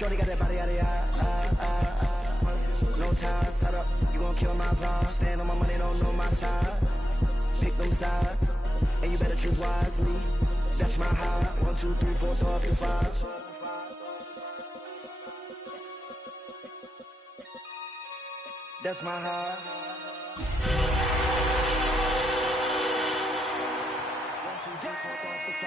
Shorty got that body out of no time, set up, you gon' kill my vibe. Stand on my money, don't know my side. Pick them sides, and you better choose wisely. That's my high. 1, 2, 3, 4, throw up to 5. That's my high. 1, 2, 3, 4, throw up to 5.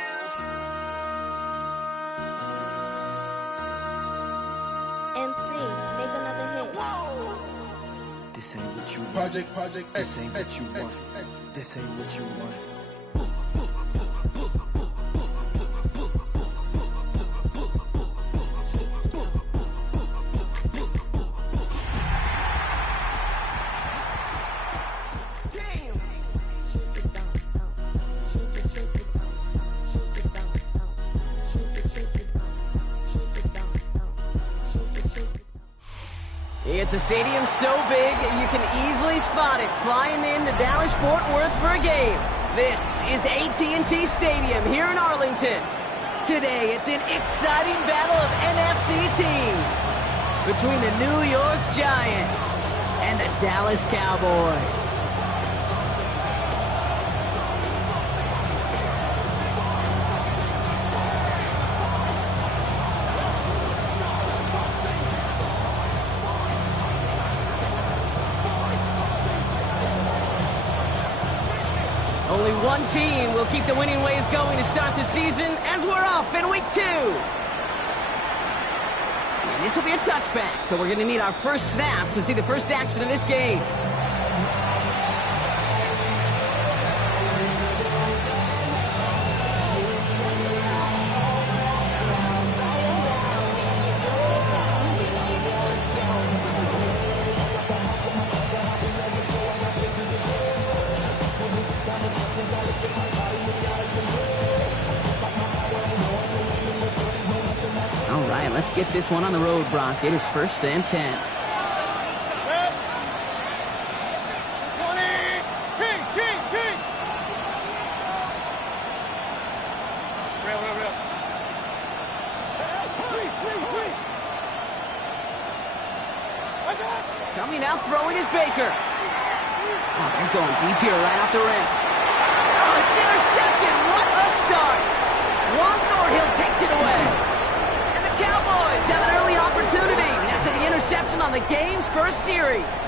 MC, make another hit. This ain't what you want. Project This ain't what you want. This ain't what you want. It's a stadium so big you can easily spot it flying into Dallas-Fort Worth for a game. This is AT&T Stadium here in Arlington. Today, it's an exciting battle of NFC teams between the New York Giants and the Dallas Cowboys. Only one team will keep the winning ways going to start the season as we're off in week 2. And this will be a touchback, so we're going to need our first snap to see the first action of this game. All right, let's get this one on the road, Brock. It is 1st and 10. 20. King. Real. Coming out throwing is Baker. Oh, they're going deep here right off the rim. Oh, it's intercepted. What a start. Juan Thornhill takes it away. And the Cowboys have an early opportunity after the interception on the game's first series.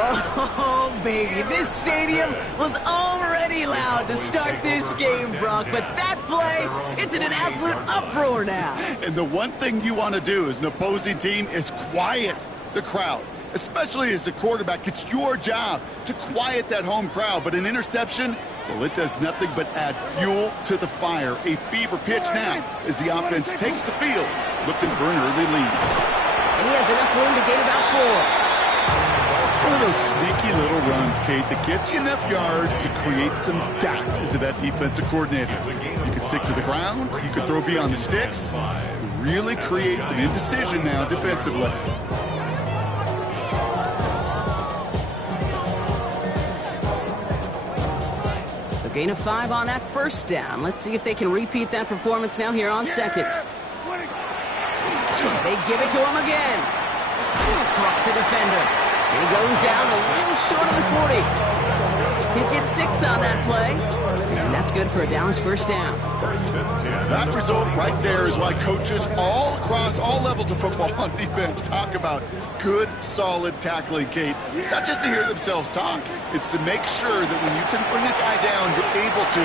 Oh, baby, this stadium was already loud to start this game, Brock, but that play, it's in an absolute uproar now. And the one thing you want to do as an opposing team is quiet the crowd, especially as a quarterback. It's your job to quiet that home crowd, but an interception, well, it does nothing but add fuel to the fire. A fever pitch now as the offense takes the field, looking for an early lead. And he has enough room to gain about 4. It's one of those sneaky little runs, Kate, that gets you enough yards to create some doubt into that defensive coordinator. You can stick to the ground, you can throw beyond the sticks, really create some indecision now defensively. So gain of 5 on that first down. Let's see if they can repeat that performance now here on second. They give it to him again. Trucks a defender. And he goes down a little short of the 40. He gets 6 on that play. And that's good for a Dallas first down. That result right there is why coaches all across all levels of football on defense talk about good, solid tackling, Kate. It's not just to hear themselves talk. It's to make sure that when you can bring a guy down, you're able to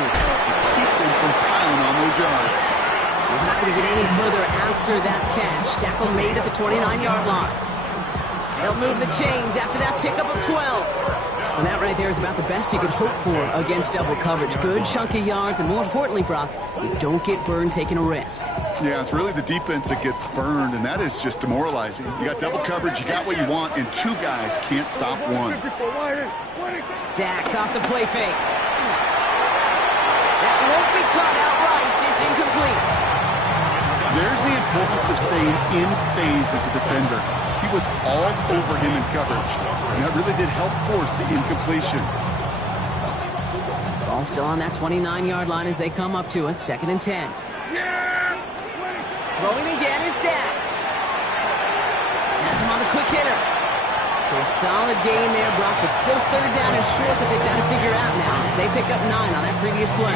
keep them from piling on those yards. He's not going to get any further after that catch. Tackle made at the 29-yard line. They'll move the chains after that pickup of 12. And that right there is about the best you could hope for against double coverage. Good chunky yards, and more importantly, Brock, you don't get burned taking a risk. Yeah, it's really the defense that gets burned, and that is just demoralizing. You got double coverage, you got what you want, and 2 guys can't stop one. Dak off the play fake. That won't be caught outright. It's incomplete. There's the importance of staying in phase as a defender. He was all over him in coverage, and that really did help force the incompletion. Ball still on that 29-yard line as they come up to it. 2nd and 10. Throwing again is Dak. him on the quick hitter. So a solid gain there, Brock, but still third down and short that they've got to figure out now as they pick up 9 on that previous play.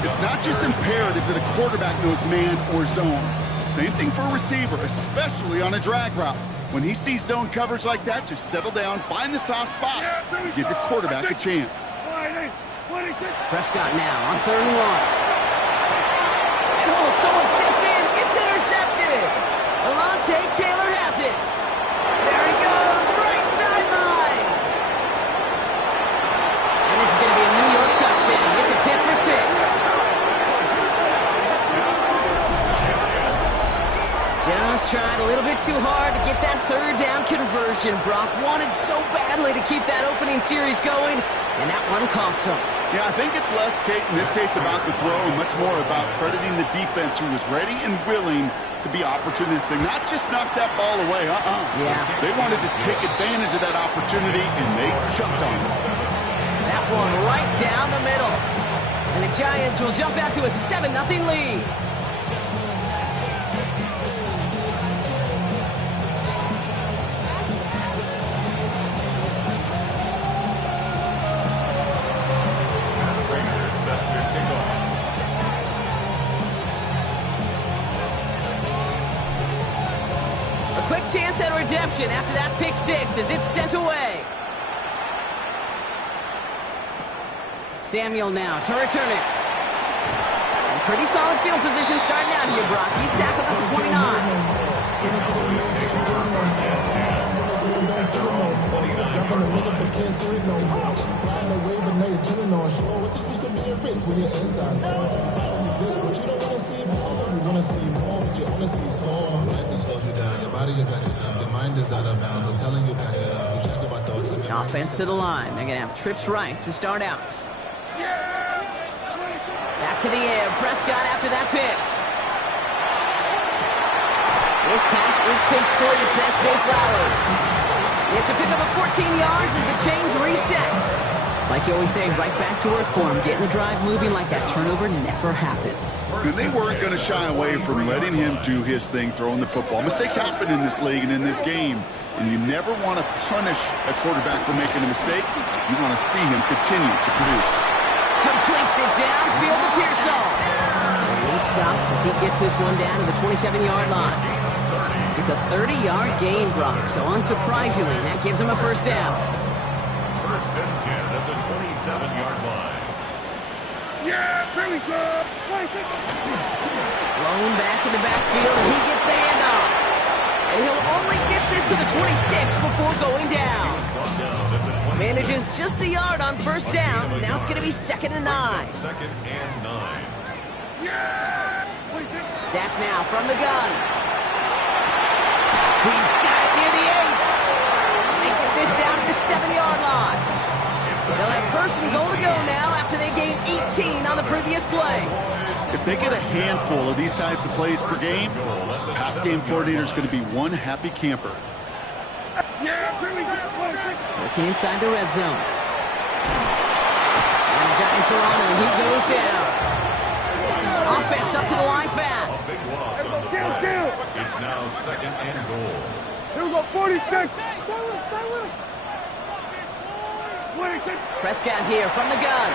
It's not just imperative that a quarterback knows man or zone. Same thing for a receiver, especially on a drag route. When he sees zone coverage like that, just settle down, find the soft spot, and give your quarterback a chance. Prescott now on 3rd and 1. And oh, someone stepped in. It's intercepted. Alontae Taylor has it. There he goes, right sideline. And this is going to be a New York touchdown. It's a pick for 6. Just tried a little bit too hard to get that 3rd down conversion. Brock wanted so badly to keep that opening series going, and that one cost him. Yeah, I think it's less, Kate, in this case about the throw and much more about crediting the defense who was ready and willing to be opportunistic, not just knock that ball away. Yeah. They wanted to take advantage of that opportunity, and they jumped on it. That one right down the middle. And the Giants will jump out to a 7-0 lead. Chance at redemption after that pick 6 as it's sent away. Samuel now to return it. And pretty solid field position starting out here, Brock. He's tackled at the 29. Offense to the line. They're going to have trips right to start out. Back to the air. Prescott after that pick. His pass is complete. That's Zay Flowers. It's a pickup of 14 yards as the chains reset. It's like you always say, right back to work for him. Getting the drive moving like that turnover never happened. And they weren't going to shy away from letting him do his thing, throwing the football. Mistakes happen in this league and in this game. And you never want to punish a quarterback for making a mistake. You want to see him continue to produce. Completes it downfield to Pearsall. He's stopped as he gets this one down to the 27-yard line. It's a 30-yard gain, Brock, so unsurprisingly, that gives him a first down. 1st and 10 at the 27-yard line. Yeah, here we go. Blown back in the backfield, and he gets the handoff. And he'll only get this to the 26 before going down. Manages just a yard on 1st down. Now it's going to be 2nd and 9. 2nd and 9. Dak now from the gun. He's got it near the 8. And they get this down to the 7-yard line. They'll have 1st and goal to go now after they gain 18 on the previous play. If they get a handful of these types of plays per game, the pass game coordinator is going to be one happy camper. Working inside the red zone. And the Giants are on him, and he goes down. Offense up to the line fast. It's now 2nd and goal. Here we go, 46. Prescott here from the gun.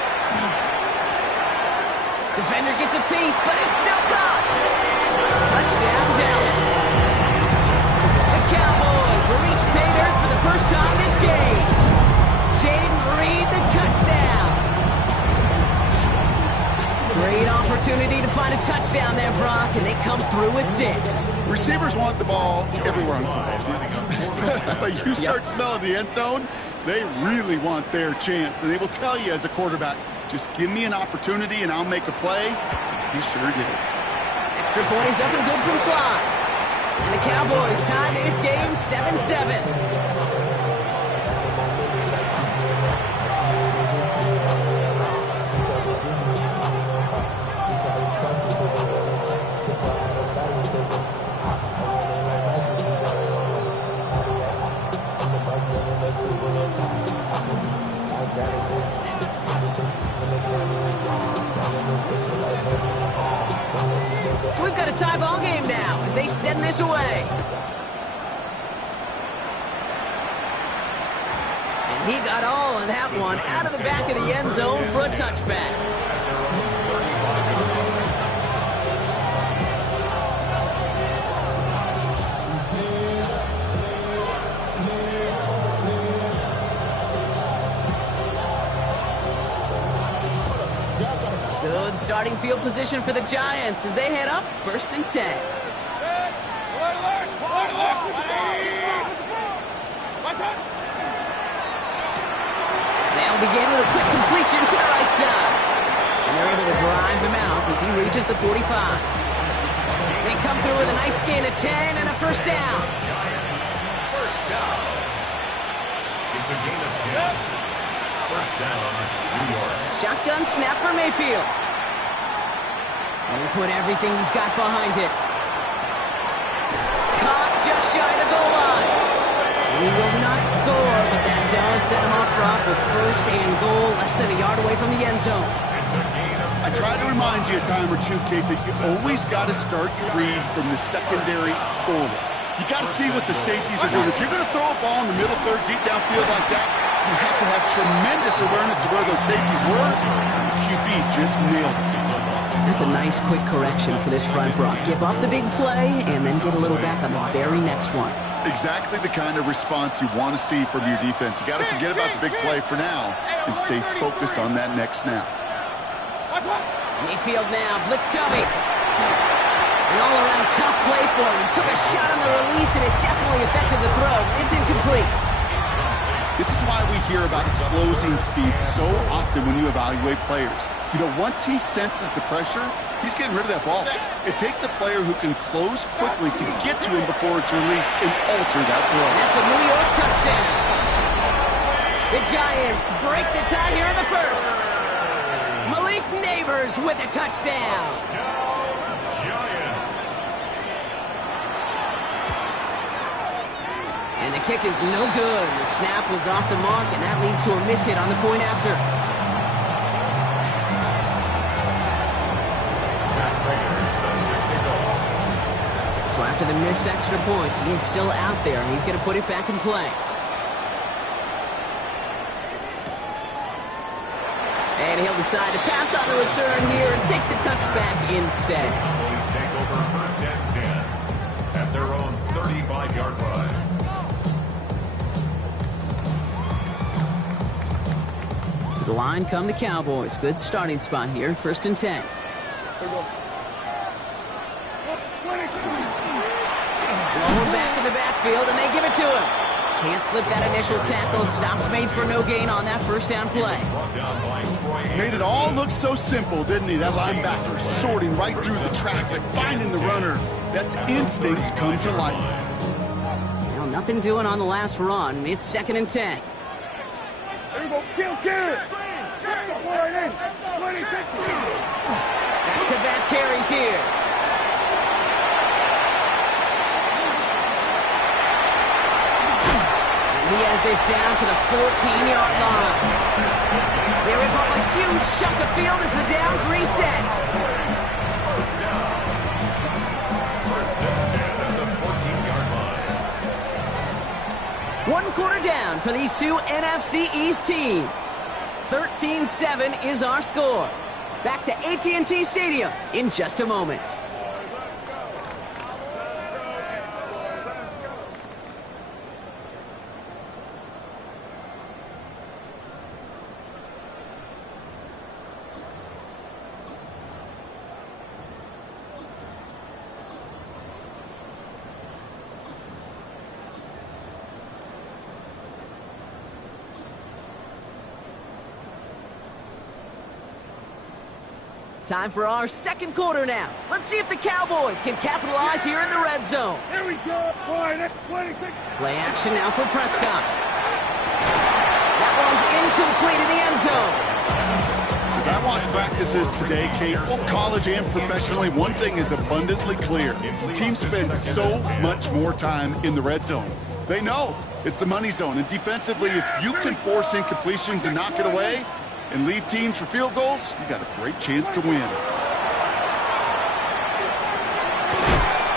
Defender gets a piece, but it's still caught. Touchdown, Dallas. The Cowboys reach pay dirt for the first time this game. Jaden Reed, the touchdown. Great opportunity to find a touchdown there, Brock, and they come through with 6. Receivers want the ball everywhere on the football field. But you start smelling the end zone, they really want their chance. And they will tell you as a quarterback, just give me an opportunity and I'll make a play. He sure did. Extra point is up and good from Sly. And the Cowboys tie this game 7-7. So we've got a tie ball game now as they send this away. He got all of that one out of the back of the end zone for a touchback. Good starting field position for the Giants as they head up 1st and 10. They'll begin with a quick completion to the right side. And they're able to drive him out as he reaches the 45. They come through with a nice gain of 10 and a first down. First down. It's a gain of 10. First down, New York. Shotgun snap for Mayfield. And he put everything he's got behind it. Caught just shy of the goal line. He will not score, but that does set him up for first and goal, less than a yard away from the end zone. I try to remind you a time or two, Kate, that you always got to start your read from the secondary forward. You got to see what the safeties are doing. If you're going to throw a ball in the middle third, deep downfield like that, you have to have tremendous awareness of where those safeties were. The QB just nailed it. That's a nice quick correction for this front, Brock. Give up the big play and then get a little back on the very next one. Exactly the kind of response you want to see from your defense. You got to forget about the big play for now and stay focused on that next snap. Mayfield now, blitz coming. An all-around tough play for him. He took a shot on the release and it definitely affected the throw. It's incomplete. This is why we hear about closing speed so often when you evaluate players. You know, once he senses the pressure, he's getting rid of that ball. It takes a player who can close quickly to get to him before it's released and alter that throw. And that's a New York touchdown. The Giants break the tie here in the first. Malik Neighbors with a touchdown. And the kick is no good. The snap was off the mark, and that leads to a miss hit on the point after. So after the missed extra point, he's still out there, and he's going to put it back in play. And he'll decide to pass on the return here and take the touchback instead. Cowboys take over 1st and 10 at their own 35-yard line. To the line come the Cowboys. Good starting spot here, 1st and 10. Blown back in the backfield, and they give it to him. Can't slip that initial tackle. Stops made for no gain on that first down play. Made it all look so simple, didn't he? That linebacker sorting right through the traffic, finding the runner. That's instincts come to life. Well, nothing doing on the last run. It's 2nd and 10. There you go. Kill. Back-to-back carries here. He has this down to the 14-yard line. They rip up a huge chunk of field as the downs reset. First down. 1st and 10 at the 14-yard line. 1 quarter down for these two NFC East teams. 13-7 is our score. Back to AT&T Stadium in just a moment. Time for our second quarter now. Let's see if the Cowboys can capitalize here in the red zone. Here we go. Boy, that's 26. Play action now for Prescott. That one's incomplete in the end zone. As I watch practices today, Kate, both college and professionally, one thing is abundantly clear. Teams spend so much more time in the red zone. They know it's the money zone. And defensively, if you can force incompletions and knock it away and lead teams for field goals, you got a great chance to win.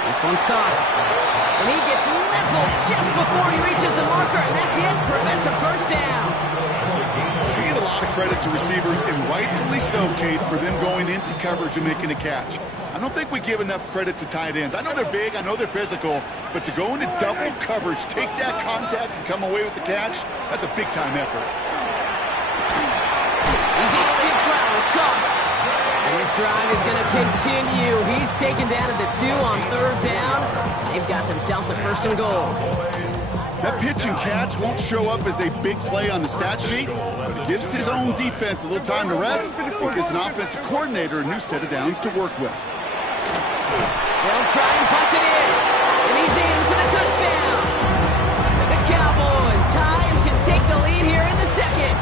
This one's caught. And he gets leveled just before he reaches the marker, and that hit prevents a first down. We give a lot of credit to receivers, and rightfully so, Kate, for them going into coverage and making a catch. I don't think we give enough credit to tight ends. I know they're big, I know they're physical, but to go into double coverage, take that contact, and come away with the catch, that's a big-time effort. Easy big Flowers caught. And this drive is going to continue. He's taken down at the 2 on third down. And they've got themselves a first and goal. That pitch and catch won't show up as a big play on the stat sheet, but it gives his own defense a little time to rest. It gives an offensive coordinator a new set of downs to work with. They'll try and punch it in. And he's in for the touchdown. The Cowboys tie and can take the lead here in the second.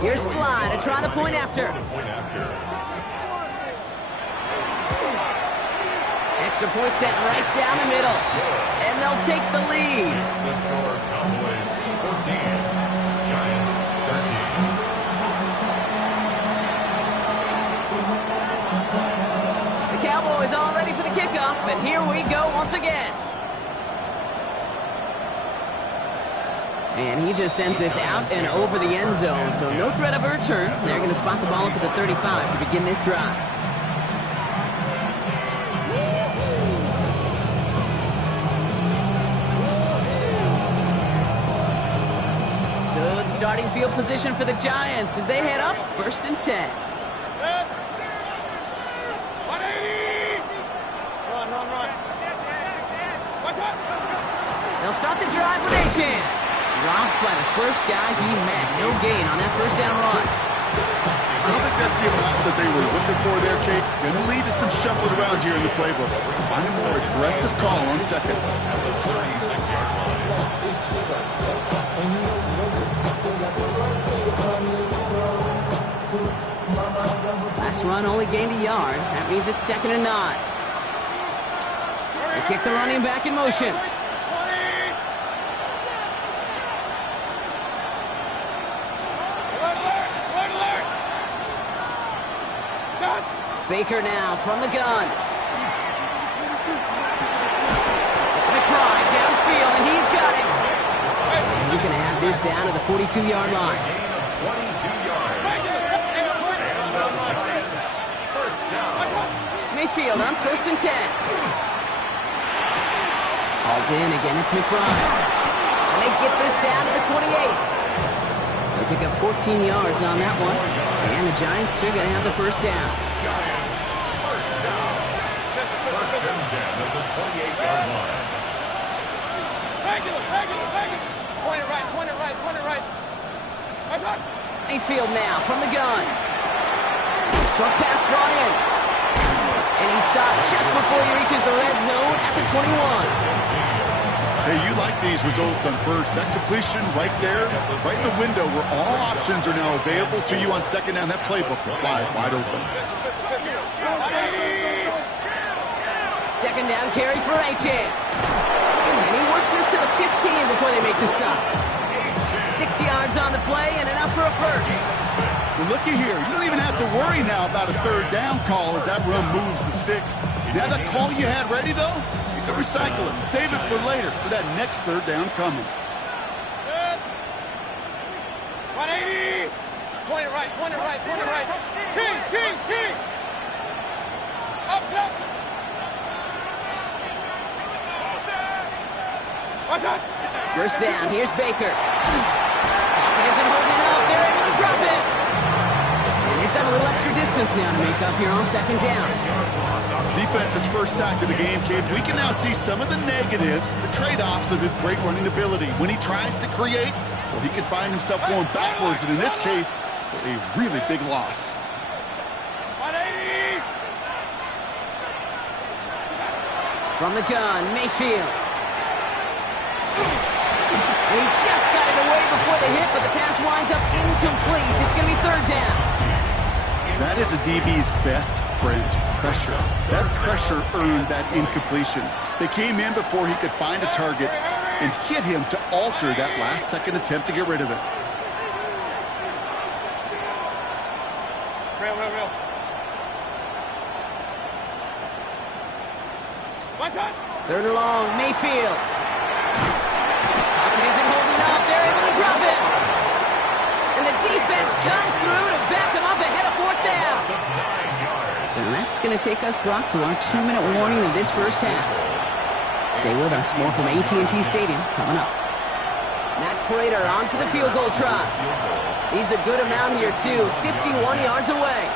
Here's Sly to try the point after. Extra point set right down the middle. And they'll take the lead. The score, Cowboys 14, Giants 13. The Cowboys all ready for the kickoff, and here we go once again. And he just sends this out and over the end zone, so no threat of a return. They're going to spot the ball up at the 35 to begin this drive. Good starting field position for the Giants as they head up 1st and 10. They'll start the drive with Achane. Drops by the first guy he met. No gain on that first down run. I don't think that's the amount that they were looking for there, Kate. Going to lead to some shuffling around here in the playbook. Find a more aggressive call on second. At the 36-yard line. Last run only gained a yard. That means it's 2nd and 9. They kick the running back in motion. Baker now from the gun. It's McBride downfield, and he's got it. And he's going to have this down to the 42-yard line. Gain of 22 yards. And the Giants first down. Mayfield on 1st and 10. Hauled in again, it's McBride. And they get this down to the 28. They pick up 14 yards on that one. And the Giants are going to have the first down. Giants first down. 1st and 10 at the 28-yard line. Point it right. Mayfield now from the gun. Short pass brought in. And he stopped just before he reaches the red zone at the 21. Hey, you like these results on first. That completion right there, right in the window where all options are now available to you on second down. That playbook wide open. 2nd down carry for Achane. And he works this to the 15 before they make the stop. 6 yards on the play and enough for a first. Well, looky here. You don't even have to worry now about a 3rd down call as that run moves the sticks. Now that call you had ready, though, you can recycle it. Save it for later for that next 3rd down coming. 180. Point it right. King. Up. What's up? First down, here's Baker. Pocket isn't holding up. They're able to drop it. And they've got a little extra distance now to make up here on 2nd down. Defense's first sack of the game, kid. We can now see some of the negatives, the trade-offs of his great running ability. When he tries to create, well, he can find himself going backwards, and in this case, a really big loss. 180. From the gun, Mayfield. And he just got it away before the hit, but the pass winds up incomplete. It's going to be 3rd down. That is a DB's best friend, pressure. That pressure earned that incompletion. They came in before he could find a target. and hit him to alter that last-second attempt to get rid of it. Real. One time. 3rd and long, Mayfield. Pocket isn't holding up. They're able to drop it. And the defense comes through to back them up ahead of 4th down. So that's going to take us, Brock, to our 2-minute warning of this first half. Stay with us. More from AT&T Stadium coming up. Matt Prater on for the field goal try. Needs a good amount here, too. 51 yards away.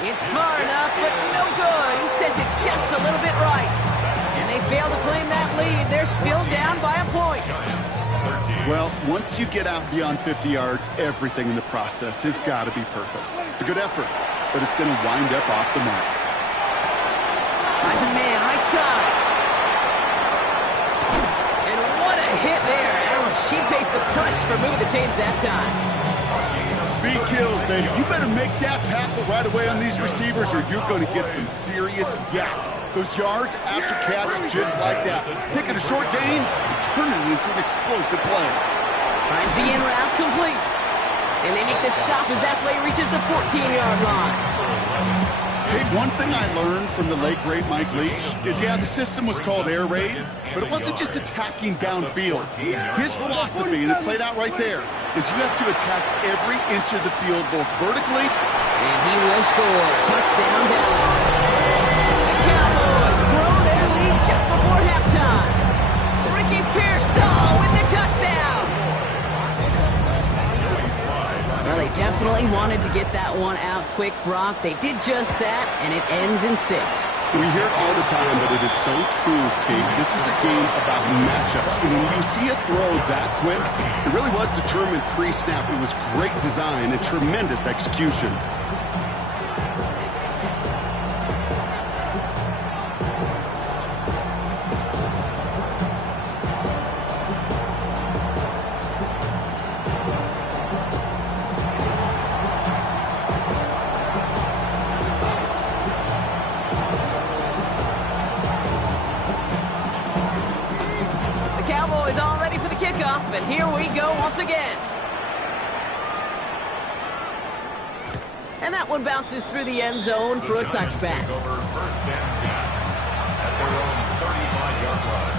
It's far enough, but no good. He sends it just a little bit right. And they fail to claim that lead. They're still down by a point. Well, once you get out beyond 50 yards, everything in the process has got to be perfect. It's a good effort, but it's going to wind up off the mark. Finds a man, right side. And what a hit there. Ouch, she pays the price for moving the chains that time. Speed kills, baby. You better make that tackle right away on these receivers or you're going to get some serious yak. Those yards after catch just like that. Taking a short gain and turning it into an explosive play. Finds the in route complete. And they make the stop as that play reaches the 14-yard line. Hey, one thing I learned from the late, great Mike Leach is, yeah, the system was called air raid, but it wasn't just attacking downfield. His philosophy, and it played out right there, is you have to attack every inch of the field, both vertically. And he will score. Touchdown, Dallas. The Cowboys grow their lead just before halftime. Ricky Pearsall with the touchdown. Well, they definitely wanted to get that one out quick, Brock. They did just that, and it ends in 6. We hear it all the time, but it is so true, Kate. This is a game about matchups. And when you see a throw that quick, it really was determined pre-snap. It was great design and tremendous execution. And here we go once again. And that one bounces through the end zone for a touchback. Take over 1st and 10 at their own 35-yard line.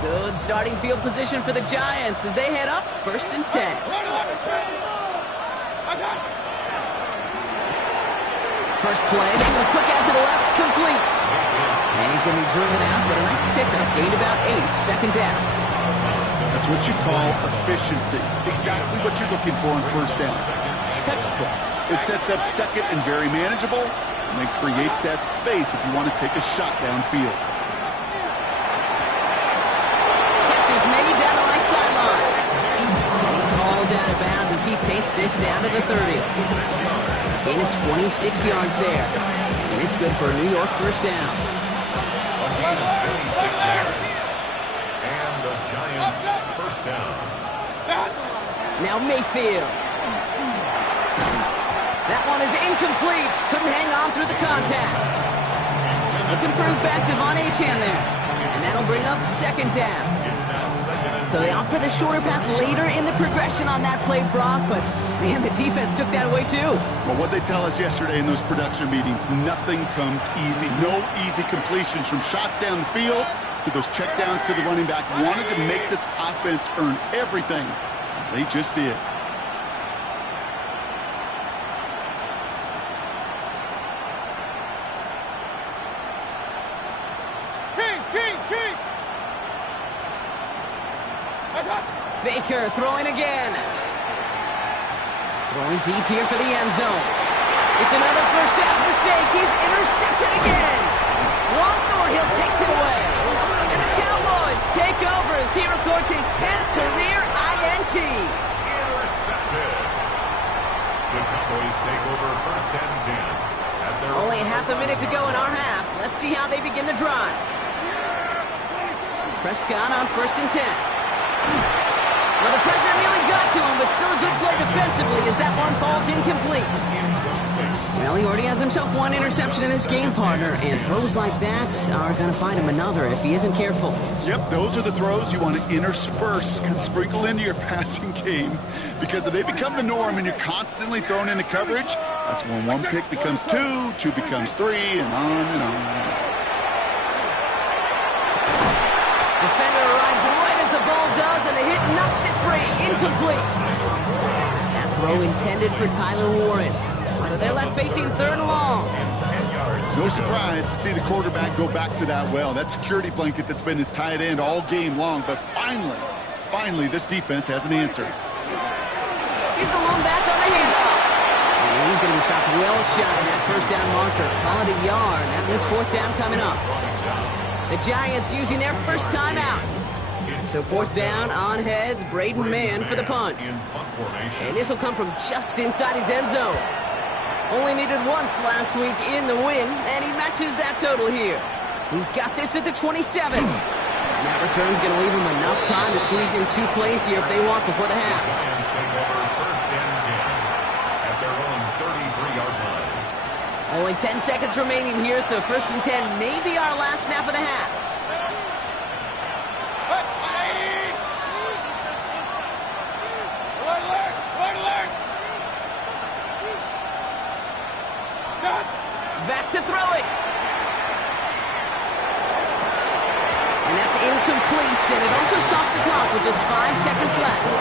Good starting field position for the Giants as they head up 1st and 10. First play, they go quick out to the left, complete. And he's going to be driven out, but a nice pickup, gained about 8, 2nd down. That's what you call efficiency. Exactly what you're looking for in 1st down. Textbook. It sets up 2nd and very manageable, and then creates that space if you want to take a shot downfield. Is made down the right sideline. And he's hauled out of bounds as he takes this down to the 30. Gain of 26 yards there. And it's good for a New York 1st down. A gain of 26 yards. And the Giants 1st down. Now Mayfield. That one is incomplete. Couldn't hang on through the contact. Looking for his back, Devon Achane there. And that'll bring up 2nd down. So they opt for the shorter pass later in the progression on that play, Brock, but man, the defense took that away too. Well, what they tell us yesterday in those production meetings, nothing comes easy. No easy completions from shots down the field to those checkdowns to the running back. Wanted to make this offense earn everything. They just did. Baker throwing again. Throwing deep here for the end zone. It's another first half mistake. He's intercepted again. Juan Thornhill takes it away. And the Cowboys take over as he records his 10th career INT. Intercepted. The Cowboys take over 1st and 10 at their own a minute to go in our half. Let's see how they begin the drive. Prescott on 1st and 10. Well, the pressure nearly got to him, but still a good play defensively as that one falls incomplete. Well, he already has himself one interception in this game, partner, and throws like that are going to find him another if he isn't careful. Yep, those are the throws you want to intersperse and sprinkle into your passing game, because if they become the norm and you're constantly thrown into coverage, that's when one pick becomes two, two becomes three, and on and on. Defender arrives right as the ball does, and the hit knocks it free. Incomplete. That throw intended for Tyler Warren. So they're left facing 3rd and long. No surprise to see the quarterback go back to that well. That security blanket that's been his tight end all game long. But finally, this defense has an answer. He's the lone back on the handoff. And he's going to be stopped well shy in that 1st down marker. Call it a yard. That means 4th down coming up. The Giants using their first timeout. So 4th down on heads. Braden Mann for the punt. And this will come from just inside his end zone. Only needed once last week in the win, and he matches that total here. He's got this at the 27. And that return's going to leave him enough time to squeeze in 2 plays here if they want before the half. Lions take over 1st and 10 at their own 33-yard line. Only 10 seconds remaining here, so 1st and 10 may be our last snap of the half. Back to throw it. And that's incomplete, and it also stops the clock with just 5 seconds left.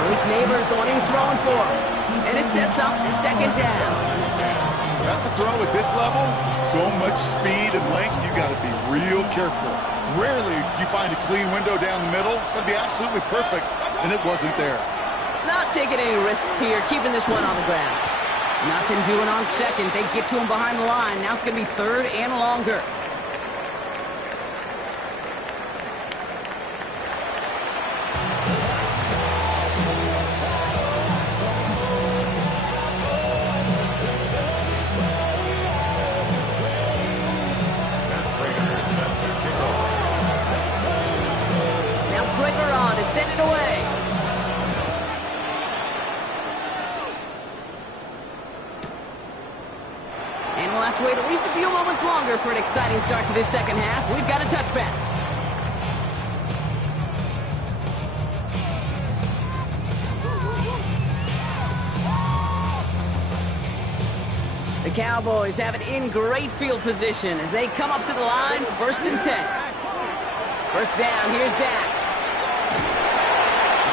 Malik Neighbors, the one he was throwing for. And it sets up 2nd down. That's a throw at this level. So much speed and length, you got to be real careful. Rarely do you find a clean window down the middle. That'd be absolutely perfect, and it wasn't there. Not taking any risks here, keeping this one on the ground. Nothing doing on 2nd. They get to him behind the line. Now it's going to be 3rd and longer. Now Prager on to send it away. To wait at least a few moments longer for an exciting start to this 2nd half. We've got a touchback. The Cowboys have it in great field position as they come up to the line, 1st and 10. 1st down, here's Dak.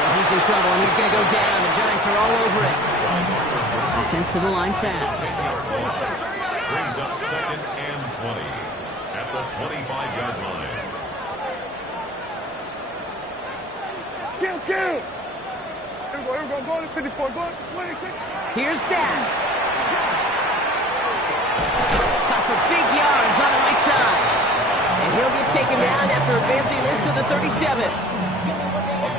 Well, he's in trouble, and he's going to go down. The Giants are all over it. Offense to the line fast. Brings up 2nd and 20 at the 25-yard line. Kill! Here we go, go to 54, go to 26. Here's Dak. Caught for big yards on the right side. And he'll get taken down after advancing this to the 37.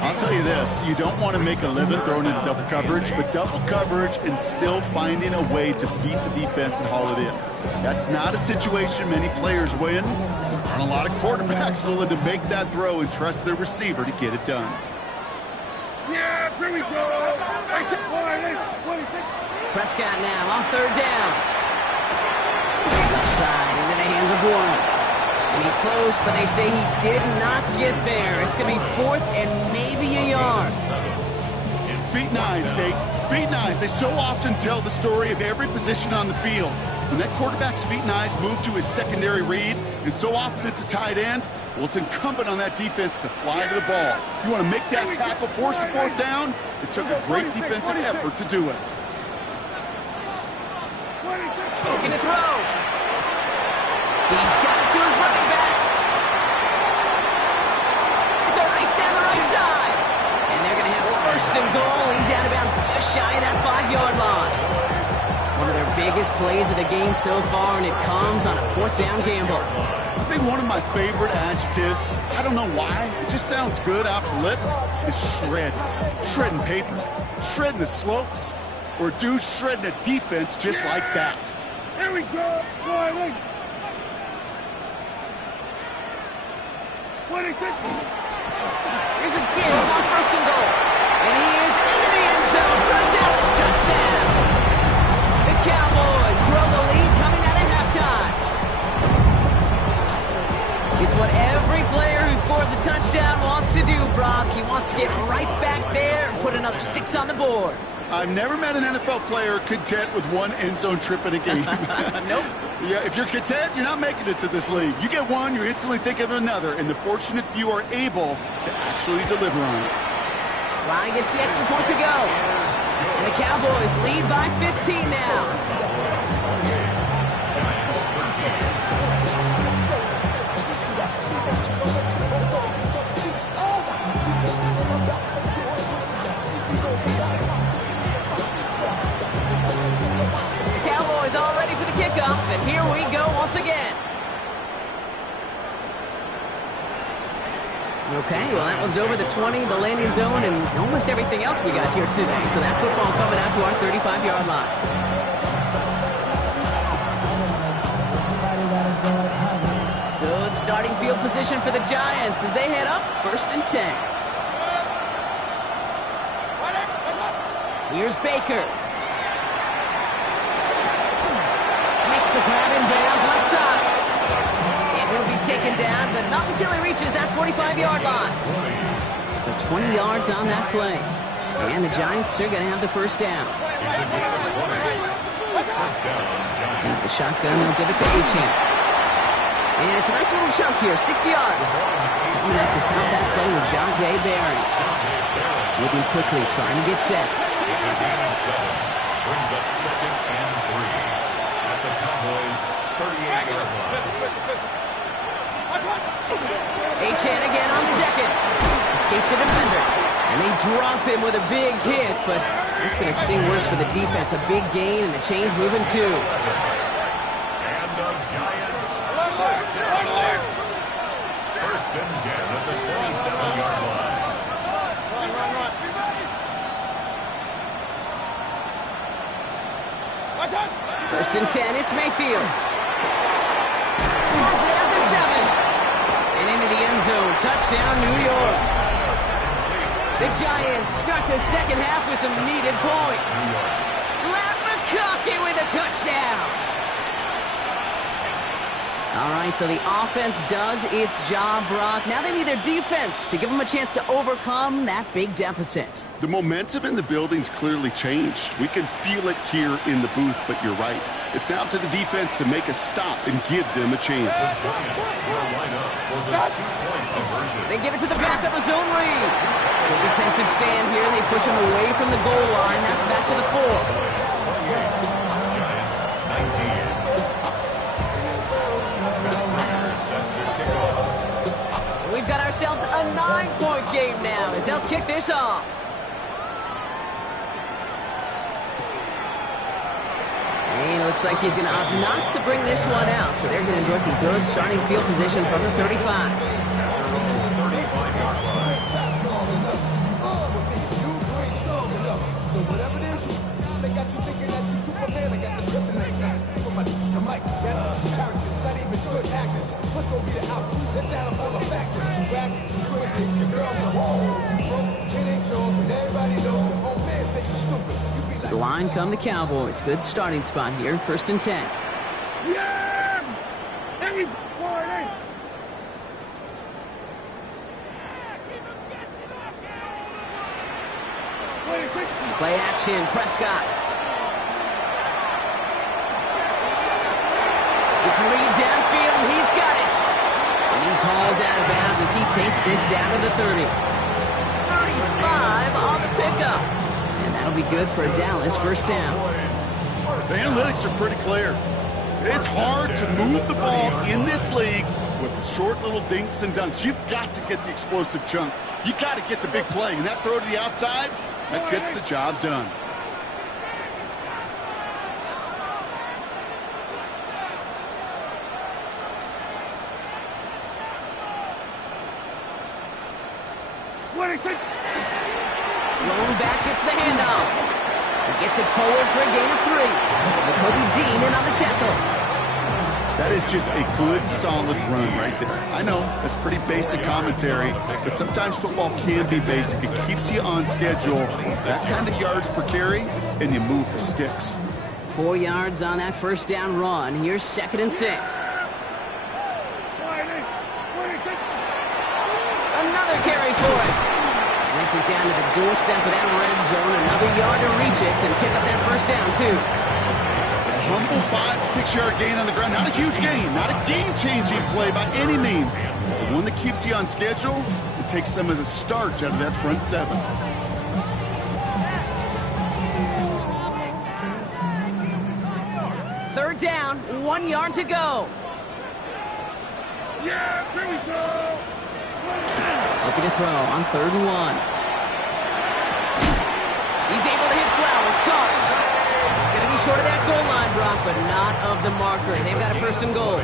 I'll tell you this, you don't want to make a living throwing into double coverage, but double coverage and still finding a way to beat the defense and haul it in. That's not a situation many players win. There aren't a lot of quarterbacks willing to make that throw and trust their receiver to get it done. Yeah, here we go. Prescott now on 3rd down. Left side into the hands of Warren. And he's close, but they say he did not get there. It's going to be 4th and maybe a yard. Feet and eyes, Kate. Feet and eyes. They so often tell the story of every position on the field. When that quarterback's feet and eyes move to his secondary read, and so often it's a tight end, well, it's incumbent on that defense to fly to the ball. You want to make that tackle, force the 4th down? It took a great defensive effort to do it. Looking to throw. He's got it to his running back. It's a race down the right side. And they're going to have 1st and goal. He's out of bounds just shy of that 5-yard line. One of their biggest plays of the game so far, and it comes on a 4th down gamble. I think one of my favorite adjectives, I don't know why, it just sounds good off the lips, is shred. Shredding paper, shredding the slopes, or dude shredding a defense just like that. Here we go. Boy, 26. Here's a give on first and goal. And he is into the end zone for a Dallas touchdown. The Cowboys grow the lead coming out of halftime. It's what every player who scores a touchdown wants to do, Brock. He wants to get right back there and put another 6 on the board. I've never met an NFL player content with one end zone trip in a game. Nope. Yeah, if you're content, you're not making it to this league. You get one, you instantly think of another, and the fortunate few are able to actually deliver on it. Sly gets the extra point to go. And the Cowboys lead by 15 now. All ready for the kickoff, and here we go once again. Okay, well, that one's over the 20, the landing zone, and almost everything else we got here today. So that football coming out to our 35-yard line. Good starting field position for the Giants as they head up 1st and 10. Here's Baker. The grab in bounds left side. And he'll be taken down, but not until he reaches that 45-yard line. So 20 yards on that play. And the Giants are going to have the first down. And the shotgun, they'll give it to Achane. And it's a nice little chunk here, 6 yards. Coming up to stop that play with Jonte Barry. Moving quickly, trying to get set. It's a gain of 7. Brings up 2nd and 3. The Cowboys 38-yard line. Achane again on second. Escapes the defender. And they drop him with a big hit, but it's going to sting worse for the defense. A big gain, and the chain's moving too. And the Giants first and 10 at the 27-yard line. First and 10, it's Mayfield. Has it at the 7. And into the end zone. Touchdown, New York. The Giants start the second half with some needed points. Matt McConkey with a touchdown. All right, so the offense does its job, Brock. Now they need their defense to give them a chance to overcome that big deficit. The momentum in the building's clearly changed. We can feel it here in the booth, but you're right. It's now to the defense to make a stop and give them a chance. The Giants will line up for the 2-point conversion. They give it to the back of the zone read. The defensive stand here. They push him away from the goal line. That's back to the 4. Giants 19. We've got ourselves a 9-point game now as they'll kick this off. And it looks like he's going to opt not to bring this one out, so they're going to enjoy some good starting field position from the 35. To the line come the Cowboys. Good starting spot here, 1st and 10. Yeah! Every boy, Play action, Prescott. It's Reed downfield, and he's got it. And he's hauled out of bounds as he takes this down to the 30. 35 on the pickup. And that'll be good for a Dallas first down. The analytics are pretty clear. It's hard to move the ball in this league with short little dinks and dunks. You've got to get the explosive chunk. You got to get the big play. And that throw to the outside, that gets the job done. Rolling back gets the handoff. He gets it forward for a gain of 3. Kobe Dean in on the tackle. That is just a good, solid run right there. I know, that's pretty basic commentary, but sometimes football can be basic. It keeps you on schedule, that kind of yards per carry, and you move the sticks. 4 yards on that first down run. Here's 2nd and 6. Another carry for it. This is down to the doorstep of that red zone. Another yard to reach it and pick up that first down, too. Humble 5 to 6 yard gain on the ground. Not a huge gain, not a game-changing play by any means. But one that keeps you on schedule and takes some of the starch out of that front 7. Third down, 1 yard to go. Yeah, here we go. Looking to throw on 3rd and 1. He's able to hit Flowers. Caught. It's going to be short of that goal line, Brock, but not of the marker. They've got a 1st and goal.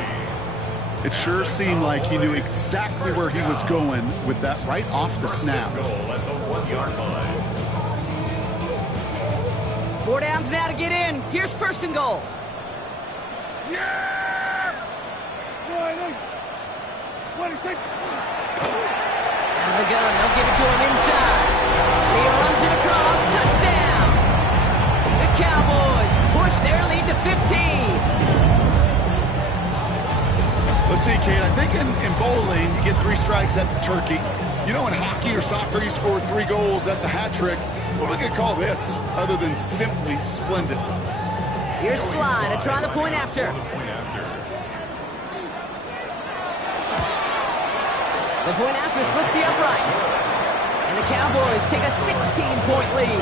It sure seemed like he knew exactly where he was going with that right off the snap. Goal at the 1 yard line. 4 downs now to get in. Here's 1st and goal. Yeah! 26. Out of the gun, they'll give it to him inside. He runs it across, touchdown! The Cowboys push their lead to 15. Let's see, Kate, I think in bowling, you get 3 strikes, that's a turkey. You know, in hockey or soccer, you score 3 goals, that's a hat trick. What are we going to call this, other than simply splendid? Here's Sly to try the point after. The point after splits the uprights. And the Cowboys take a 16-point lead.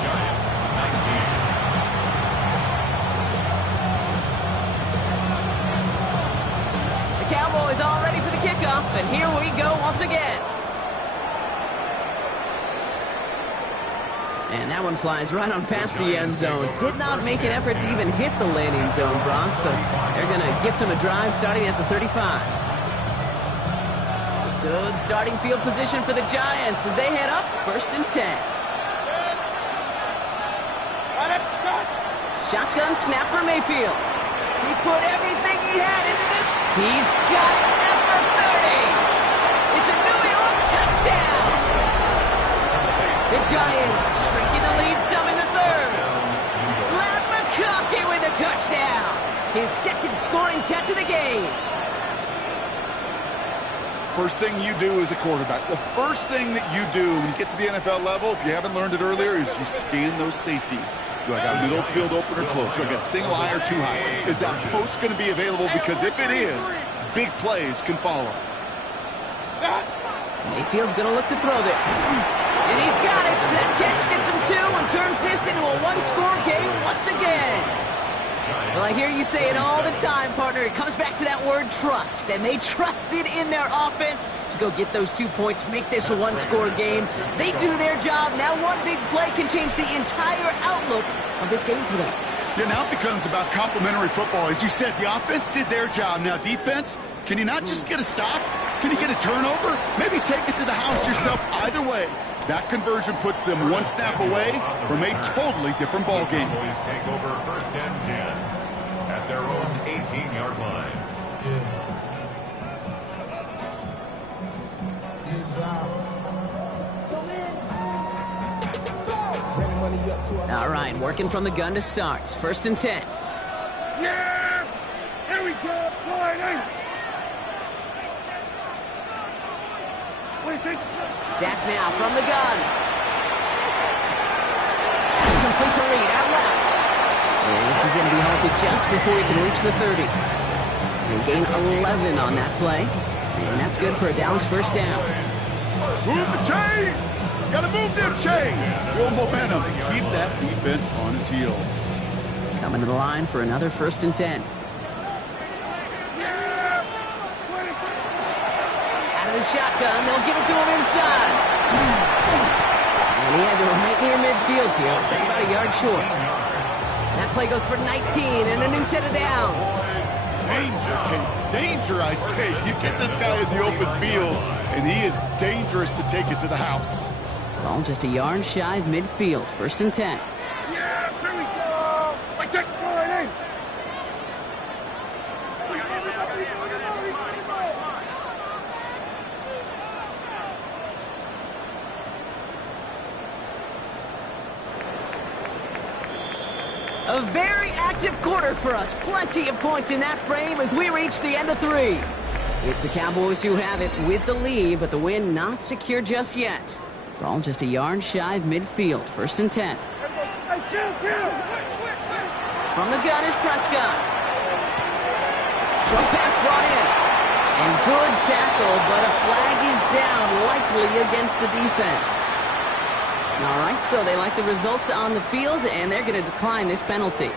Giants 19. The Cowboys all ready for the kickoff, and here we go once again. And that one flies right on past the end zone. Did not make an effort to even hit the landing zone, Brock, so they're going to gift him a drive starting at the 35. Good starting field position for the Giants as they head up 1st and 10. Shotgun snap for Mayfield. He put everything he had into this. He's got it at the 30. It's a New York touchdown. The Giants shrinking the lead some in the 3rd. Matt McConkey with a touchdown. His 2nd scoring catch of the game. First thing you do as a quarterback, the first thing that you do when you get to the NFL level, if you haven't learned it earlier, is you scan those safeties. Do I got middle field open or close? Do I got single high or 2 high? Is that post going to be available? Because if it is, big plays can follow. Mayfield's going to look to throw this. And he's got it. That catch gets him 2 and turns this into a 1-score game once again. Well, I hear you say it all the time, partner. It comes back to that word trust. And they trusted in their offense to go get those 2 points, make this a 1-score game. They do their job. Now one big play can change the entire outlook of this game for them. Yeah, now it becomes about complementary football. As you said, the offense did their job. Now defense, can you not just get a stop? Can you get a turnover? Maybe take it to the house yourself. Either way, that conversion puts them 1 snap away from a totally different ball game. Cowboys take over 1st and 10 at their own 18-yard line. All right, working from the gun to start. 1st and 10. Yeah! Here we go. 26. Dak now from the gun. It's complete to Reed out left. And this is going to be halted just before he can reach the 30. They gain 11 on that play. And that's good for a Dallas 1st down. Move the chains! Gotta move them chains! Build momentum. Keep that defense on its heels. Coming to the line for another 1st and 10. Out of the shotgun, they'll give it to him inside. And he has it right near midfield here. It's about a yard short. That play goes for 19 and a new set of downs. Danger, Kate. Danger, I say. You get this guy in the open field, and he is dangerous to take it to the house. Ball just a yard shy of midfield. 1st and 10. Yeah, here we go. Wait, take go right in. A very active quarter for us. Plenty of points in that frame as we reach the end of 3. It's the Cowboys who have it with the lead, but the win not secure just yet. Ball just a yard shy of midfield. 1st and 10. From the gun is Prescott. Short pass brought in. And good tackle, but a flag is down, likely against the defense. All right, so they like the results on the field, and they're going to decline this penalty.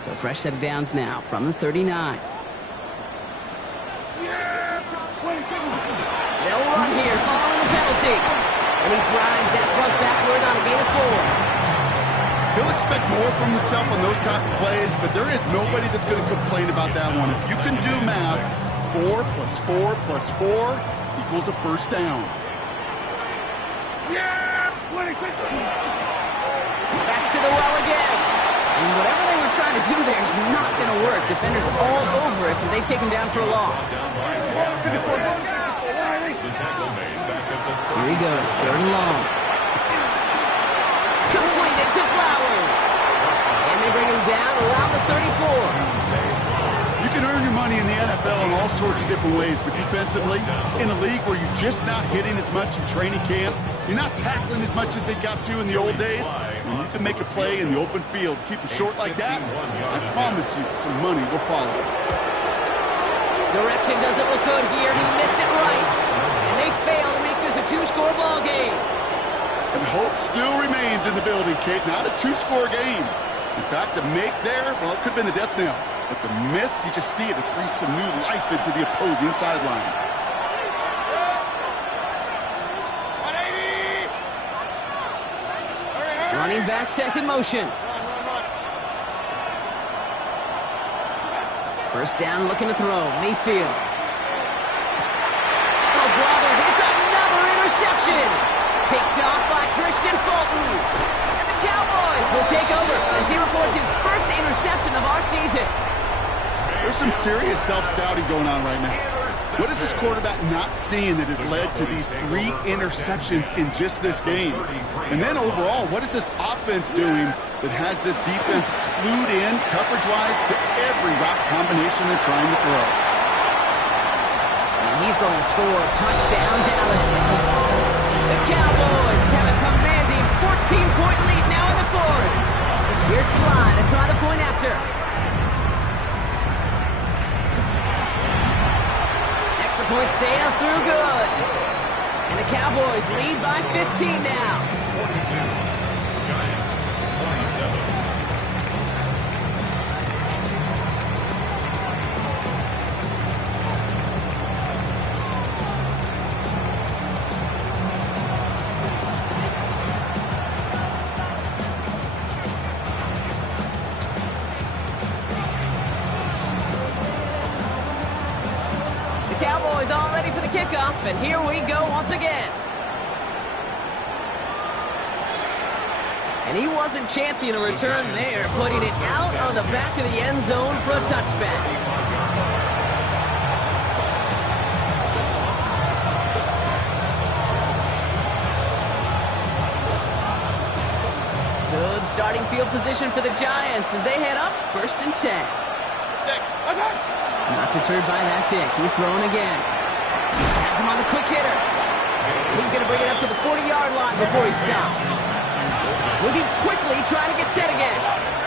So fresh set of downs now from the 39. They'll run here following the penalty. And he drives that front backward on a gain of 4. He'll expect more from himself on those type of plays, but there is nobody that's going to complain about that one. If you can do math, 4 plus 4 plus 4 equals a 1st down. Back to the well again. And whatever they were trying to do there is not going to work. Defenders all over it, so they take him down for a loss. Here he goes, 3rd and long. Completed to Flowers. And they bring him down around the 34. You can earn your money in the NFL in all sorts of different ways, but defensively, in a league where you're just not hitting as much in training camp, you're not tackling as much as they got to in the old days, when you can make a play in the open field, keep them short like that, I promise you some money will follow. Direction doesn't look good here. He missed it right. And they fail to make this a 2-score ball game. And hope still remains in the building, Kate. Not a 2-score game. In fact, the make there, well, it could have been the death knell. But the miss, you just see it breathe some new life into the opposing sideline. Running back sent in motion. 1st down, looking to throw. Mayfield. Oh, brother, it's another interception. Picked off by Christian Fulton. And the Cowboys will take over as he reports his 1st interception of our season. There's some serious self-scouting going on right now. What is this quarterback not seeing that has led to these 3 interceptions in just this game? And then overall, what is this offense doing that has this defense clued in coverage-wise to every route combination they're trying to throw? And he's going to score a touchdown, Dallas. The Cowboys have a commanding 14-point lead now in the 4th. Here's Slide to try the point after. Extra point sails through good. And the Cowboys lead by 15 now. 42. Giants 27. Cowboys all ready for the kickoff, and here we go once again. And he wasn't chancing a return there, putting it out on the back of the end zone for a touchback. Good starting field position for the Giants as they head up 1st and 10. Not deterred by that pick. He's throwing again. He has him on the quick hitter. He's going to bring it up to the 40-yard line before he stops. Moving quickly, trying to get set again.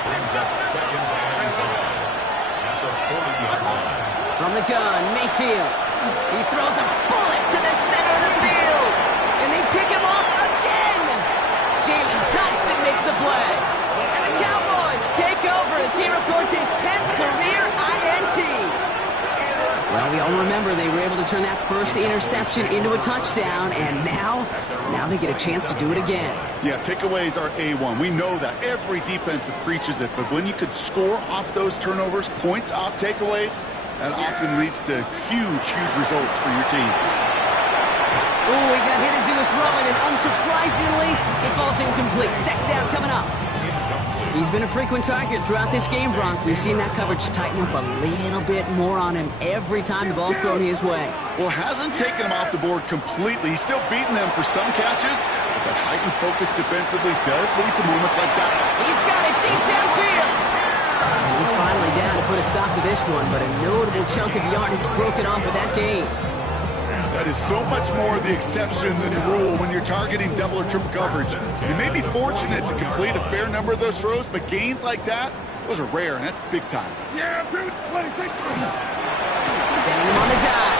Brings up 2nd and 5 at the 40-yard line. From the gun, Mayfield. He throws a bullet to the center of the field. And they pick him off again. Jalen Thompson makes the play. And the Cowboys take over as he records his 10th career INT. Well, we all remember they were able to turn that first interception into a touchdown, and now they get a chance to do it again. Yeah, takeaways are A1. We know that. Every defense preaches it, but when you could score off those turnovers, points off takeaways, that often leads to huge results for your team. Ooh, he got hit as he was throwing, and unsurprisingly, it falls incomplete. Second down coming up. He's been a frequent target throughout this game, Bronk. We've seen that coverage tighten up a little bit more on him every time the ball's thrown his way. Well, hasn't taken him off the board completely. He's still beating them for some catches, but that heightened focus defensively does lead to moments like that. He's got it deep downfield. He's finally down to put a stop to this one, but a notable chunk of yardage broken off with that game. That is so much more the exception than the rule when you're targeting double or triple coverage. You may be fortunate to complete a fair number of those throws, but gains like that, those are rare, and that's big time. Yeah, Bruce, Sending him on the dive.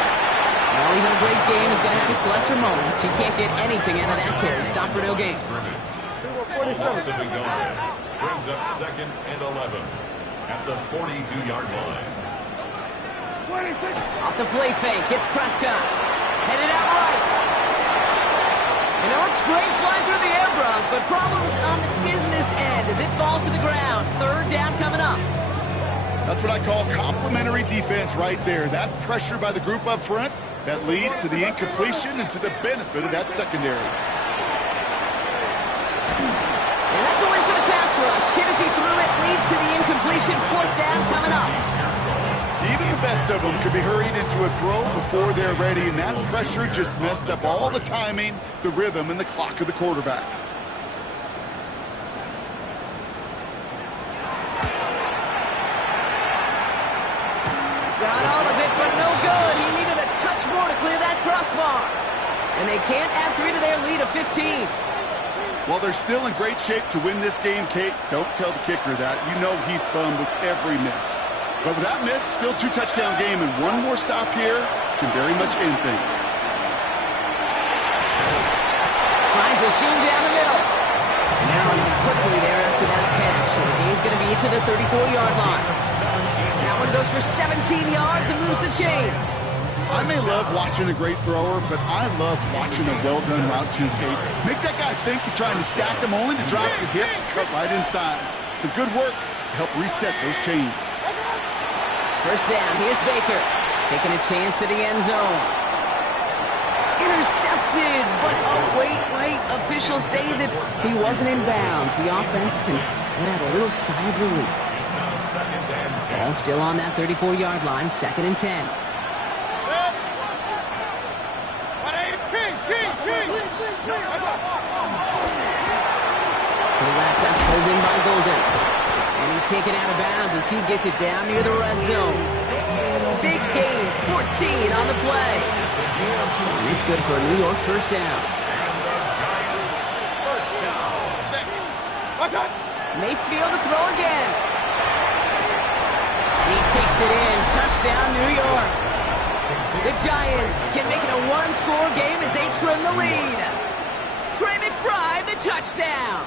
Well, even a great game is going to have its lesser moments. You can't get anything out of that carry. Stop for no gain. Loss of a yard. Brings up 2nd and 11 at the 42-yard line. Off the play fake, hits Prescott. Headed out right. And it looks great flying through the air, Bronk, but problems on the business end as it falls to the ground. Third down coming up. That's what I call complimentary defense right there. That pressure by the group up front, that leads to the incompletion and to the benefit of that secondary. And that's a win for the pass rush. Hit as he threw it, leads to the incompletion. Fourth down coming up. Even the best of them could be hurried into a throw before they're ready, and that pressure just messed up all the timing, the rhythm, and the clock of the quarterback. Got all of it, but no good. He needed a touch more to clear that crossbar. And they can't add 3 to their lead of 15. While they're still in great shape to win this game, Kate, don't tell the kicker that. You know he's bummed with every miss. But with that miss, still 2 touchdown game, and one more stop here can very much end things. Finds a seam down the middle. And now quickly there after that catch. So the game's going to be to the 34-yard line. That one goes for 17 yards and moves the chains. I may love watching a great thrower, but I love watching a well-done route too, Kate. Make that guy think you're trying to stack him only to drop the hips and cut right inside. Some good work to help reset those chains. First down, here's Baker. Taking a chance to the end zone. Intercepted, but oh, wait. Officials say that he wasn't in bounds. The offense can let out a little sigh of relief. Ball still on that 34-yard line, 2nd and 10. To the left, that's pulled in by Golden. And he's taken out of bounds as he gets it down near the red zone. Big gain, 14 on the play. And it's good for a New York first down. Mayfield to throw again. And he takes it in. Touchdown, New York. The Giants can make it a one-score game as they trim the lead. Trey McBride, the touchdown.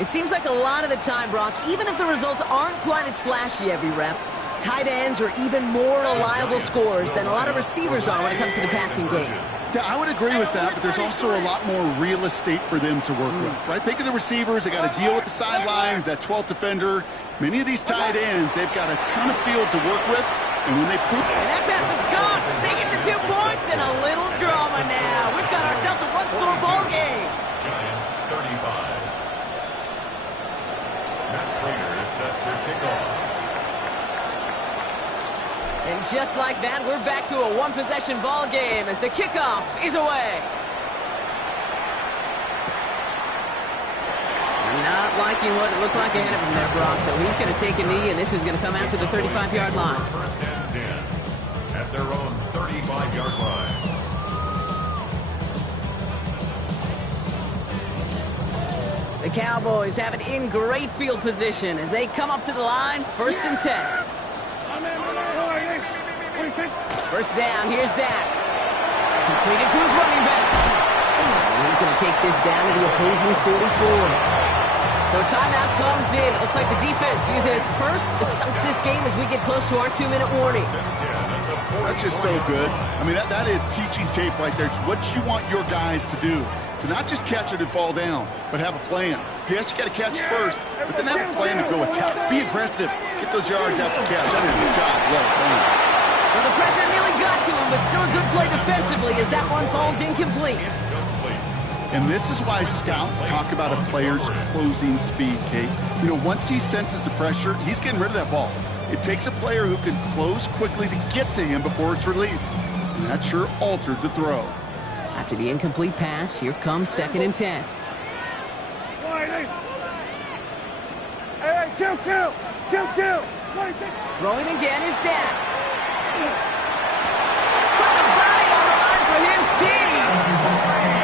It seems like a lot of the time, Brock, even if the results aren't quite as flashy every rep, tight ends are even more reliable scorers than a lot of receivers are when it comes to the passing game. Yeah, I would agree with that, but there's also a lot more real estate for them to work with, right? Think of the receivers. They got to deal with the sidelines, that 12th defender. Many of these tight ends, they've got a ton of field to work with, and when they prove... And that pass is caught. They get the 2 points and a little drama now. We've got ourselves a one-score ball game. Giants 35. Matt Prater is set to kick off. And just like that, we're back to a one-possession ball game as the kickoff is away. Not liking what it looked like ahead of him there, Brock, so he's going to take a knee, and this is going to come out to the 35-yard line. First and 10 at their own 35-yard line. The Cowboys have it in great field position as they come up to the line, 1st and 10. First down, here's Dak. Completed to his running back. And he's going to take this down to the opposing 44. So timeout comes in. Looks like the defense using its first to stop this game as we get close to our 2-minute warning. That's just so good. I mean, that is teaching tape right there. It's what you want your guys to do. To not just catch it and fall down, but have a plan. Yes, you got to catch it first, but then have a plan to go attack. Be aggressive. Get those yards after catch. That is a job well done. Well, the pressure nearly got to him, but still a good play defensively as that one falls incomplete. And this is why scouts talk about a player's closing speed, Kate. You know, once he senses the pressure, he's getting rid of that ball. It takes a player who can close quickly to get to him before it's released. And that sure altered the throw. After the incomplete pass, here comes 2nd and 10. Hey, kill! Throwing again is Dak. Put the body on the line for his team.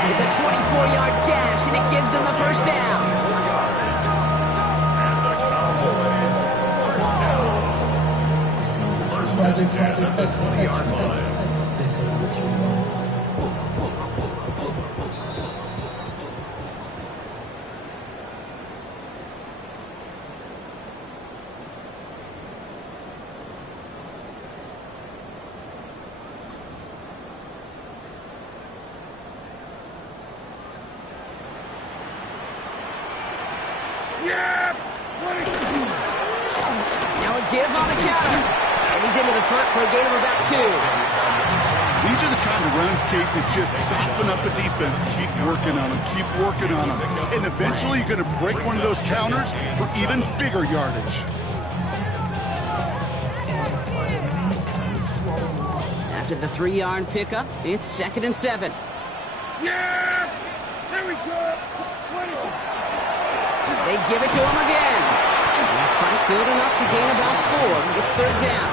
It's a 24-yard gash, and it gives them the first down. First and 10 at the 20-yard line. Now a give on the counter. And he's into the front for a gain of about 2. These are the kind of runs, Kate, that just soften up a defense. Keep working on them, keep working on them. And eventually you're going to break one of those counters for even bigger yardage. After the 3-yard pickup, it's 2nd and 7. Yeah! There we go! They give it to him again. He's fight good enough to gain about 4. It's 3rd down.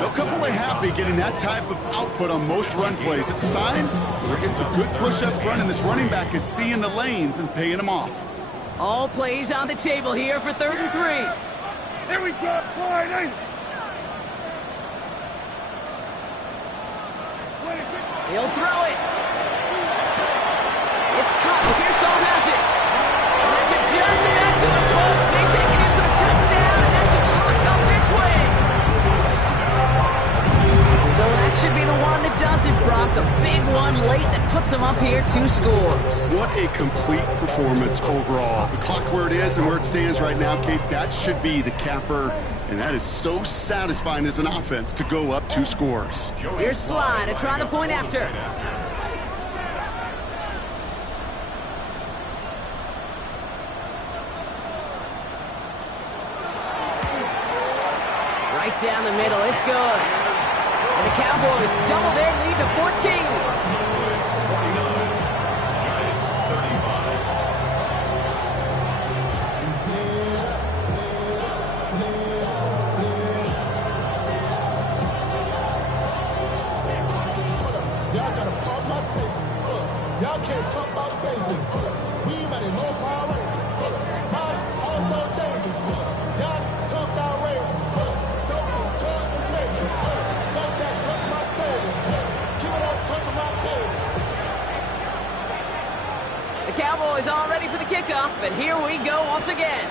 They'll come away happy getting that type of output on most run plays. It's a sign they're getting some good push up front, and this running back is seeing the lanes and paying them off. All plays on the table here for 3rd and 3. There we go! Boy, He'll throw it. It's caught. Pearsall has it. And that's a just that good, folks. They take it in for the touchdown, and that's a block up this way. So that should be the one that does it, Brock. A big one late that puts them up here 2 scores. What a complete performance overall. The clock where it is and where it stands right now, Kate, that should be the capper. And that is so satisfying as an offense to go up 2 scores. Here's Sly to try the point after. Right down the middle, it's good. And the Cowboys double their lead to 14. Y'all can't talk about basic. We ain't no power. Also dangerous. Y'all talk outrageous. Don't touch the nature. Don't that touch my soul. Keep it on touching my baby. The Cowboys all ready for the kickoff, and here we go once again.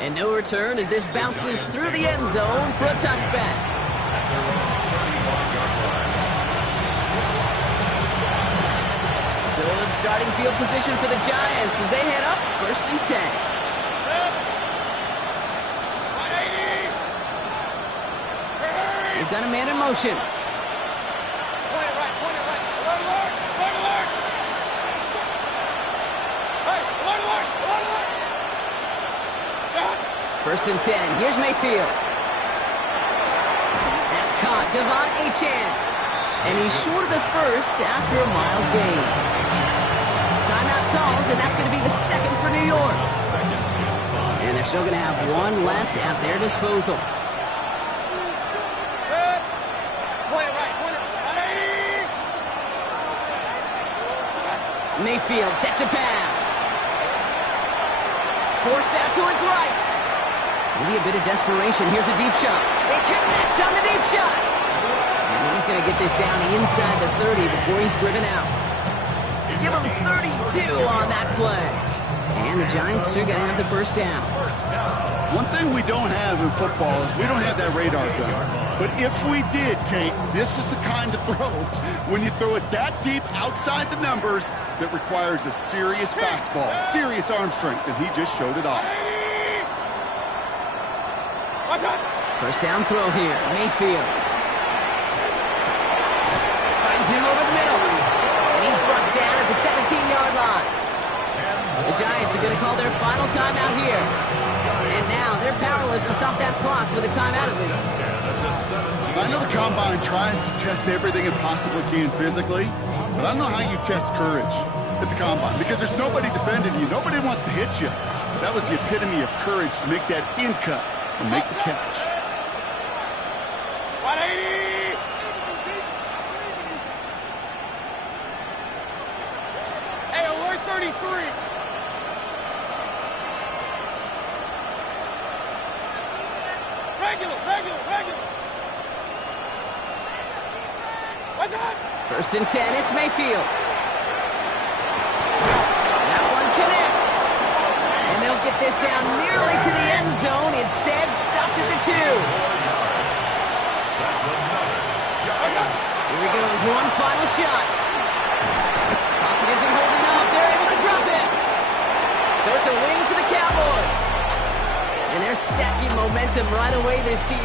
And no return as this bounces through the end zone for a touchback. Good starting field position for the Giants as they head up 1st and 10. They've got a man in motion. Point it right. Alert. Hey, alert. 1st and 10. Here's Mayfield. That's caught. Devon Achane. And he's short of the first after a mild gain. Timeout calls, and that's going to be the 2nd for New York. And they're still going to have 1 left at their disposal. Point it right. Mayfield set to pass. Forced out to his right. Maybe a bit of desperation. Here's a deep shot. They connect on the deep shot. And he's going to get this down inside the 30 before he's driven out. Give him 32 on that play. And the Giants are going to have the first down. One thing we don't have in football is we don't have that radar gun. But if we did, Kate, this is the kind of throw, when you throw it that deep outside the numbers, that requires a serious fastball, serious arm strength, and he just showed it off. First down throw here. Mayfield. Finds him over the middle. And he's brought down at the 17-yard line. The Giants are going to call their final timeout here. And now they're powerless to stop that clock with a timeout at least. I know the Combine tries to test everything it possibly can physically, but I don't know how you test courage at the Combine because there's nobody defending you. Nobody wants to hit you. That was the epitome of courage to make that in cut and make the catch. 180! Hey, alert 33! Regular! What's that? First and 10, it's Mayfield. That one connects. And they'll get this down nearly to the end zone. Instead, stopped at the 2. That's another Giants. Here he goes, one final shot. Pocket isn't holding up. They're able to drop it. So it's a win for the Cowboys. And they're stacking momentum right away this season.